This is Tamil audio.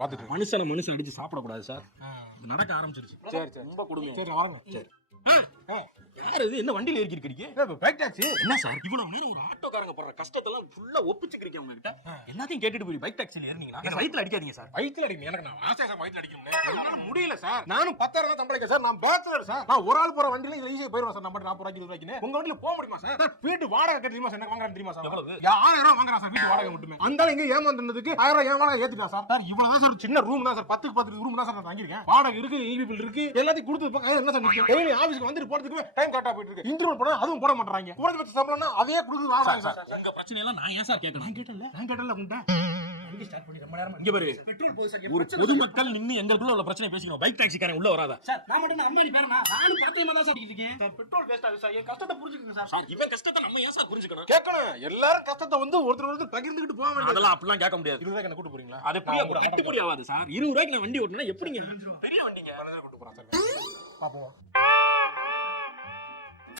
பாத்துட்டு மனுஷன் அடிச்சு சாப்பிடக்கூடாது சார். இது நடக்க ஆரம்பிச்சிருச்சு. சரி ரொம்ப கொடுங்க. சரி வாங்க. சரி யாரு இது? என்ன வண்டியில ஏறி இருக்கீங்க? Bike taxi. என்ன சார் இவ்வளவு நேரம் ஒரு ஆட்டோக்காரங்க படுற கஷ்டத்தெல்லாம் ஃபுல்லா ஒப்பிச்சுக்கிறீங்க உங்ககிட்ட. எல்லாத்தையும் கேட்டுட்டு போய் பைக் டாக்ஸில ஏறினீங்களா? என்ன வயித்துல அடிக்காதீங்க சார். வயித்துல அடிக்கணும். எனக்கு நான் ஆசை சார் வயித்துல அடிக்கணும். என்னால முடியல சார். நானும் 10,000 தான் சம்பளிக்க சார். நான் பேச்சுலர் சார். நான் ஒரு ஆள் போற வண்டியில இதுல ஈஸியா போயிடுவேன் சார். நம்ம 40 ரூபாய்க்கு 20 ரூபாய்க்கு உங்க வண்டியில போக முடியுமா சார்? வீட்டு வாடகை கட்ட தெரியுமா சார்? எனக்கு வாங்குறேன் தெரியுமா சார்? எவ்வளவு? 1000 வாங்குறேன் சார் வீட்டு வாடகை மட்டுமே. அந்த ஆளு எங்க ஏமாந்ததுக்கு 1000 ஏன் வாடகை ஏத்திட்டா சார்? சார் இவ்வளவுதான் சார். சின்ன ரூம் தான் சார். 10க்கு 10 ரூம் தான் சார் நான் தங்கிருக்கேன். வாடகை இருக்கு, ஈபி பில் இருக்கு, எல்லாத்தையும் கொடுத்து பக்கம் என்ன சார் நிக்கும்? டெய்லி ஆபீஸ்க்கு வந்துட்டு போறதுக்கு டைம் கரெக்ட்டா போயிட்டு இருக்கு. இன்டர்வல் போட அதுவும் போட மாட்டறாங்க. குறைஞ்சபட்ச சம்பளம்னா அதையே கொடுத்து வாங்குறாங்க சார். உங்க பிரச்சனை எல்லாம் நான் ஏன் சார் கேட்கணும்? நான் கேட்டல உன்கிட்ட வண்டி ஸ்டார்ட் பண்ணி ரொம்ப நேரமா இங்க பாரு. பெட்ரோல் போய் சார். ஒரு பொதுமக்கள் நின்னு எங்களுக்குள்ள உள்ள பிரச்சனை பேசிக்கணும். பைக் டாக்ஸிக்காரன் உள்ள வராதா? சார் நான் மட்டும் அம்மாடி பேரனா நானும் பத்தலமா தான் சார் இருக்கேன். சார் பெட்ரோல் வேஸ்ட் ஆகுது சார். என் கஷ்டத்தை புரிஞ்சுக்கங்க சார். சார் இவன் கஷ்டத்தை நம்ம ஏன் சார் புரிஞ்சுக்கணும்? கேட்கணும். எல்லாரும் கஷ்டத்தை வந்து ஒருத்தர் பகிர்ந்துக்கிட்டு போக வேண்டியது. அதெல்லாம் அப்படிலாம் கேட்க முடியாது. 20 ரூபாய்க்கு என்ன கூட்டி போறீங்களா? அது புரிய கட்டுப்படி ஆகாது சார். 20 ரூபாய்க்கு நான் வண்டி ஓட்டணும் எப்படிங்க? பெரிய வண்டிங்க. கூட்டி போறேன் சார். பாப்போம்.